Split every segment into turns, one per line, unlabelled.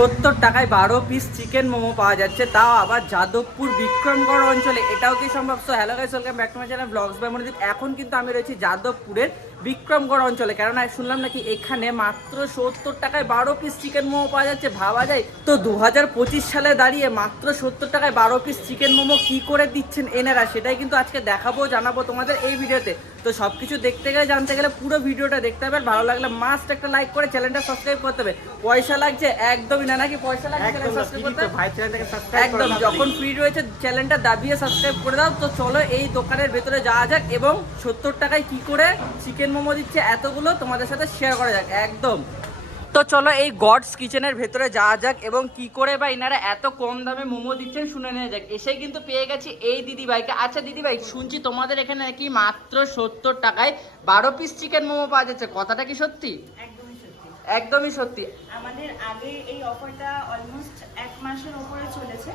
সত্তর টাকায় বারো পিস চিকেন মোমো পাওয়া যাচ্ছে। তাও আবার যাদবপুর বিক্রমগড় অঞ্চলে। এটাও কি সম্ভব? So hello guys welcome back to my channel vlogs by Monodip এখন কিন্তু আমি রয়েছি যাদবপুরের বিক্রমগড় অঞ্চলে। কেননা শুনলাম নাকি এখানে মাত্র সত্তর টাকায় বারো পিস চিকেন মোমো পাওয়া যাচ্ছে। ভাবা যায় তো দু হাজার পঁচিশ সালে দাঁড়িয়ে মাত্র সত্তর টাকায় বারো পিস চিকেন মোমো কি করে দিচ্ছেন এনারা সেটাই কিন্তু আজকে দেখাবো জানাব তোমাদের এই ভিডিওতে। তো সব কিছু দেখতে গেলে জানতে গেলে পুরো ভিডিওটা দেখতে হবে আর ভালো লাগলে মাস্ট একটা লাইক করে চ্যানেলটা সাবস্ক্রাইব করতে হবে। পয়সা লাগছে একদমই না নাকি পয়সা লাগছে সাবস্ক্রাইব করতে? একদম যখন ফ্রি রয়েছে চ্যানেলটা দাবিয়ে সাবস্ক্রাইব করে দাও। তো চলো এই দোকানের ভেতরে যাওয়া যাক এবং সত্তর টাকায় কি করে চিকেন মোমো দিচ্ছে এতগুলো তোমাদের সাথে শেয়ার করা যাক একদম। তো চলো এই গডস কিচেনের ভেতরে যাওয়া যাক এবং কি করে বা ইনারা এত কম দামে মোমো দিচ্ছেন শুনে নেওয়া যাক। এসে কিন্তু পেয়ে গেছি এই দিদি ভাইকে আচ্ছা দিদি ভাই শুনছি তোমাদের এখানে নাকি মাত্র সত্তর টাকায় বারো পিস চিকেন মোমো পাওয়া যাচ্ছে। কথাটা কি সত্যি?
একদমই সত্যি।
একদমই সত্যি।
আমাদের আগে এই অফারটা অলমোস্ট এক মাসের ওপরে চলেছে।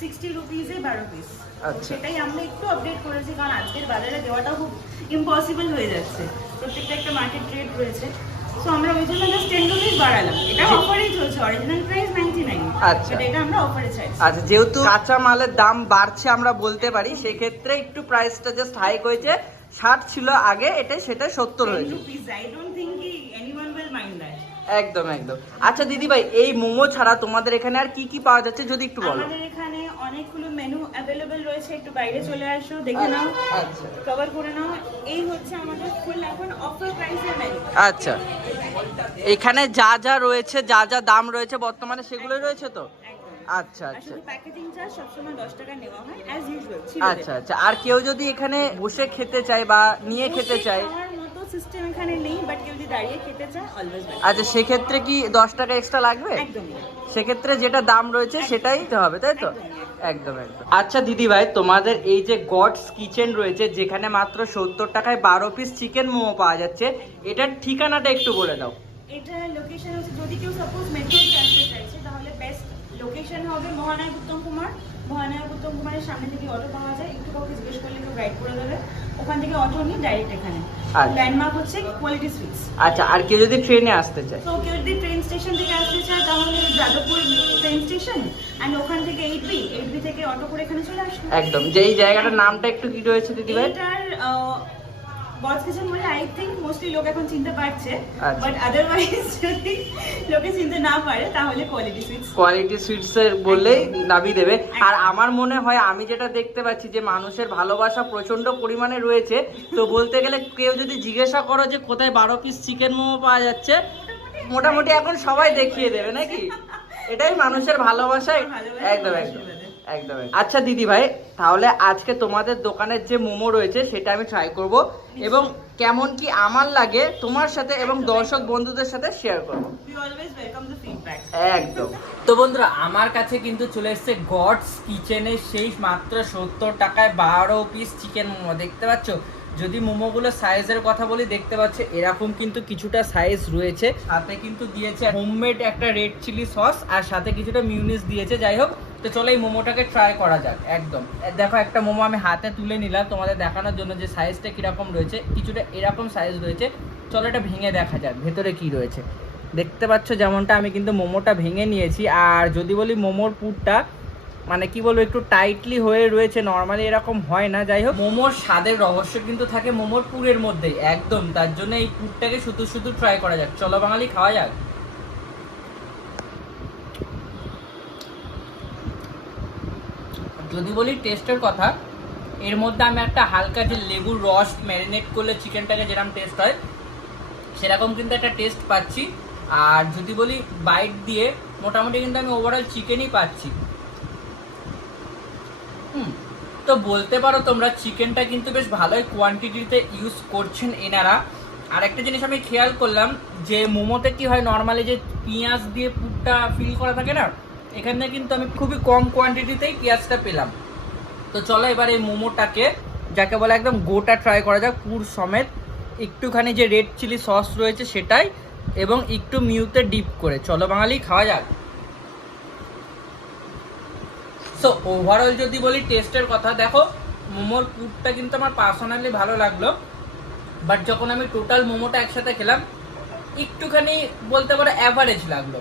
সিক্সটি রুপিজে বারো পিস
আচ্ছা।
সেটাই আমরা একটু আপডেট করেছি কারণ আজকের বাজারে দেওয়াটা খুব ইম্পসিবল হয়ে যাচ্ছে। প্রত্যেকটা একটা মার্কেট রেট রয়েছে। সো আমরা ওই জন্য জাস্ট টেন রুপিস বাড়ালাম। এটা অফারেই চলছে অরিজিনাল প্রাইস নাইনটি নাইন
আচ্ছা।
এটা আমরা অফারে চাইছি
আচ্ছা যেহেতু কাঁচা মালের দাম বাড়ছে আমরা বলতে পারি সেক্ষেত্রে একটু প্রাইসটা জাস্ট হাইক হয়েছে। ষাট ছিল আগে এটাই সেটা সত্তর হয়েছে।
Rupees I don't think anyone will mind that
একদম একদম। আচ্ছা দিদি ভাই এই মোমো ছাড়া তোমাদের এখানে আর কি কি পাওয়া যাচ্ছে যদি একটু বলো?
আমাদের এখানে অনেকগুলো মেনু অ্যাভেলেবেল রয়েছে একটু বাইরে চলে আসো দেখে নাও
আচ্ছা।
কভার করে নাও। এই হচ্ছে আমাদের ফুল এখন অফার প্রাইসের মেনু
আচ্ছা। এখানে যা যা রয়েছে যা যা দাম রয়েছে বর্তমানে সেগুলোই রয়েছে তো? আচ্ছা আচ্ছা।
প্যাকেজিং চার্জ সবসময় দশ টাকা নেওয়া হয় অ্যাজ ইউজুয়াল
আচ্ছা আচ্ছা। আর কেউ যদি এখানে বসে খেতে চায় বা নিয়ে খেতে চায়
সিস্টেম এখানে নেই বাট কেউ যদি দাঁড়িয়ে খেতে চায় অলওয়েজ
আচ্ছা সেক্ষেত্রে কি দশ টাকা এক্সট্রা লাগবে?
একদমই
সেক্ষেত্রে যেটা দাম রয়েছে সেটাই দিতে হবে তাই তো? একদম একদম। আচ্ছা দিদি ভাই তোমাদের এই যে গডস কিচেন রয়েছে যেখানে মাত্র সত্তর টাকায় বারো পিস চিকেন মোমো পাওয়া যাচ্ছে এটার ঠিকানাটা একটু বলে দাও।
এটা লোকেশন হচ্ছে যদি কেউ সাপোজ মেট্রো দিয়ে আসতে চাইছে তাহলে বেস্ট লোকেশন হবে মহানায়ক উত্তম কুমার। মহানায় উত্তম কুমারের সামনে থেকে অটো পাওয়া যায়। একটু কাউকে জিজ্ঞেস করলে কেউ গাইড করে দেবে। ওখান থেকে অটো নিয়ে ডাইরেক্ট এখানে।
আচ্ছা।
ল্যান্ডমার্ক হচ্ছে কোয়ালিটি সুইটস
আচ্ছা আর কেউ যদি ট্রেনে আসতে চায়?
তো কেউ যদি ট্রেন স্টেশন থেকে আসতে চায় তাহলে যাদবপুর ট্রেন স্টেশন অ্যান্ড ওখান থেকে এইট বি এইট বি থেকে অটো করে এখানে চলে আসবে।
একদম। যে এই জায়গাটার নামটা একটু কি রয়েছে দিদি ভাই?
এটার কিচেন বলে আই থিঙ্ক মোস্টলি লোক এখন চিনতে পারছে
আচ্ছা।
বাট আদারওয়াইজ যদি লোকে চিনতে না পারে তাহলে কোয়ালিটি সুইটস
কোয়ালিটি সুইটস এর বললেই দাবি। দেবে আর আমার মনে হয় আমি যেটা দেখতে পাচ্ছি যে মানুষের ভালোবাসা প্রচণ্ড পরিমাণে রয়েছে তো বলতে গেলে কেউ যদি জিজ্ঞাসা করো যে কোথায় বারো পিস চিকেন মোমো পাওয়া যাচ্ছে মোটামুটি এখন সবাই দেখিয়ে দেবে নাকি? এটাই মানুষের ভালোবাসা। একদম একদম। একদম একদম। আচ্ছা দিদি ভাই তাহলে আজকে তোমাদের দোকানের যে মোমো রয়েছে সেটা আমি ট্রাই করব। এবং কেমন কি আমার লাগে তোমার সাথে এবং দর্শক বন্ধুদের সাথে শেয়ার করব। একদম। তো বন্ধুরা আমার কাছে কিন্তু চলে এসেছে গডস কিচেনে সেই মাত্র সত্তর টাকায় বারো পিস চিকেন মোমো। দেখতে পাচ্ছ? যদি মোমোগুলো সাইজের কথা বলি দেখতে পাচ্ছ এরকম কিন্তু কিছুটা সাইজ রয়েছে। সাথে কিন্তু দিয়েছে হোমমেড একটা রেড চিলি সস আর সাথে কিছুটা মিউনিস দিয়েছে। যাই হোক তো চলো এই মোমোটাকে ট্রাই করা যাক, একদম। দেখো একটা মোমো আমি হাতে তুলে নিলাম তোমাদের দেখানোর জন্য যে সাইজটা কীরকম রয়েছে, কিছুটা এরকম সাইজ রয়েছে। চলো এটা ভেঙে দেখা যাক, ভেতরে কি রয়েছে। দেখতে পাচ্ছ যেমনটা, আমি কিন্তু মোমোটা ভেঙে নিয়েছি। আর যদি বলি মোমোর পুরটা মানে কি বলব, একটু টাইটলি হয়ে রয়েছে নর্মালি এরকম হয় না, যাই হোক। মোমোর স্বাদের রহস্য কিন্তু থাকে মোমোর পুরের মধ্যেই, একদম। তার জন্য এই পুরটাকে শুধু শুধু ট্রাই করা যাক। চলো বাঙালি, খাওয়া যাক। যদি বলি টেস্টের কথা, এর মধ্যে আমি একটা হালকা যে লেবুর রস ম্যারিনেট করলে চিকেনটাকে যেরকম টেস্ট হয়, সেরকম কিন্তু একটা টেস্ট পাচ্ছি। আর যদি বলি বাইট দিয়ে, মোটামুটি কিন্তু আমি ওভারঅল চিকেনই পাচ্ছি। হুম, তো বলতে পারো তোমরা চিকেনটা কিন্তু বেশ ভালোই কোয়ান্টিটিতে ইউজ করছেন এনারা। আর একটা জিনিস আমি খেয়াল করলাম, যে মোমোতে কি হয় নর্মালি যে পেঁয়াজ দিয়ে পুরটা ফিল করা থাকে না এখানে কিন্তু আমি খুবই কম কোয়ান্টিটিতেই পেঁয়াজটা পেলাম। তো চলো এবার এই মোমোটাকে, যাকে বলে একদম গোটা ট্রাই করা যাক, পুর সমেত একটুখানি যে রেড চিলি সস রয়েছে সেটাই এবং একটু মিউতে ডিপ করে। চলো বাঙালি, খাওয়া যাক। সো ওভারঅল যদি বলি টেস্টের কথা, দেখো, মোমোর পুরটা কিন্তু আমার পার্সোনালি ভালো লাগল বাট যখন আমি টোটাল মোমোটা একসাথে খেলাম, একটুখানি বলতে পারো অ্যাভারেজ লাগল।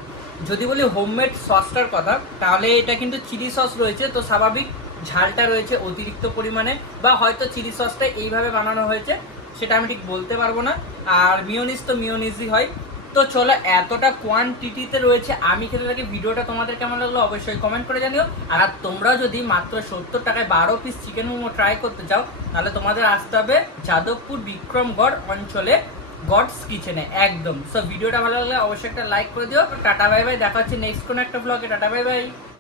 যদি বলি হোমমেড সসটার কথা, তাহলে এটা কিন্তু চিলি সস রয়েছে। তো স্বাভাবিক ঝালটা রয়েছে অতিরিক্ত পরিমাণে, বা হয়তো চিলি সসটা এইভাবে বানানো হয়েছে, সেটা আমি ঠিক বলতে পারব না। আর মিওনিস তো মিওনিসই হয়। তো চলো, এতটা কোয়ান্টিটিতে রয়েছে, আমি খেতে থাকি। ভিডিওটা তোমাদের কেমন লাগল অবশ্যই কমেন্ট করে জানিও। আর তোমরা যদি মাত্র সত্তর টাকায় বারো পিস চিকেন মোমো ট্রাই করতে চাও, তাহলে তোমাদের আসতে হবে যাদবপুর বিক্রমগড় অঞ্চলে গডস কিচেনে, একদম। সো ভিডিওটা ভালো লাগলে অবশ্যই একটা লাইক করে দিও। টাটা বাই বাই দেখা হচ্ছে নেক্সট কোনো একটা ব্লগে টাটা বাই বাই